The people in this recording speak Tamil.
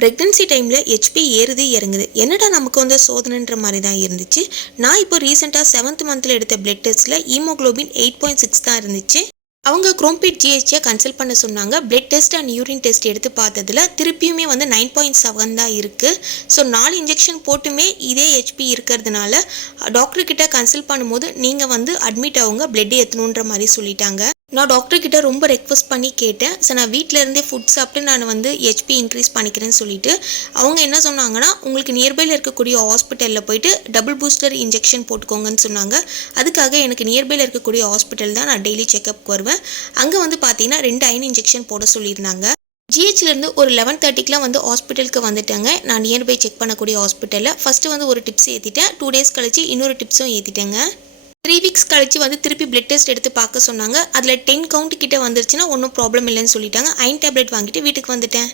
ப்ரெக்னென்சி டைமில் ஹெச்பி ஏறுது இறங்குது. என்னடா நமக்கு வந்து சோதனைன்ற மாதிரி தான் இருந்துச்சு? நான் இப்போ ரீசெண்டாக செவன்த் மந்தில் எடுத்த பிளட் டெஸ்ட்டில் ஹீமோக்ளோபின் எயிட் பாயிண்ட் சிக்ஸ் தான் இருந்துச்சு. அவங்க குரோம்பேட் ஜிஹெச்சை கன்சல்ட் பண்ண சொன்னாங்க. Blood test and urine test எடுத்து பார்த்ததுல திருப்பியுமே வந்து நைன் பாயிண்ட் செவன் தான் இருக்குது ஸோ நாலு இன்ஜெக்ஷன் போட்டுமே இதே ஹெச்பி இருக்கிறதுனால டாக்டர்கிட்ட கன்சல்ட் பண்ணும்போது நீங்கள் வந்து அட்மிட் ஆகுங்க பிளட் ஏற்றணுன்ற மாதிரி சொல்லிட்டாங்க. நான் டாக்டர்கிட்ட ரொம்ப ரெக்வஸ்ட் பண்ணி கேட்டேன். ஸோ நான் வீட்டிலேருந்தே ஃபுட் சாப்பிட்டு நான் வந்து ஹெச்பி இன்க்ரீஸ் பண்ணிக்கிறேன்னு சொல்லிட்டு அவங்க என்ன சொன்னாங்கன்னா உங்களுக்கு நியர்பையில் இருக்கக்கூடிய ஹாஸ்பிட்டலில் போயிட்டு டபுள் பூஸ்டர் இன்ஜெக்ஷன் போட்டுக்கோங்கன்னு சொன்னாங்க. அதுக்காக எனக்கு நியர்பையில் இருக்கக்கூடிய ஹாஸ்பிட்டல் தான் நான் டெய்லி செக்அப் வருவேன். அங்கே வந்து பார்த்தீங்கன்னா ரெண்டு அயன் இன்ஜெக்ஷன் போட சொல்லியிருந்தாங்க. ஜிஹெச்லேருந்து ஒரு லெவன் தேர்ட்டிக்கெலாம் வந்து ஹாஸ்பிட்டலுக்கு வந்துட்டேங்க. நான் நியர்பை செக் பண்ணக்கூடிய ஹாஸ்பிட்டலில் ஃபஸ்ட்டு வந்து ஒரு டிப்ஸ் ஏற்றிட்டேன் டூ டேஸ் கழித்து இன்னொரு டிப்ஸும் ஏற்றிட்டேங்க த்ரீ வீக்ஸ் கழிச்சு வந்து திருப்பி பிளட் டெஸ்ட் எடுத்து பார்க்க சொன்னாங்க. அதில் டென் கவுண்ட் கிட்ட வந்துருச்சுன்னா ஒன்றும் ப்ராப்ளம் இல்லைன்னு சொல்லிட்டாங்க. அயன் டேப்லெட் வாங்கிட்டு வீட்டுக்கு வந்துட்டேன்.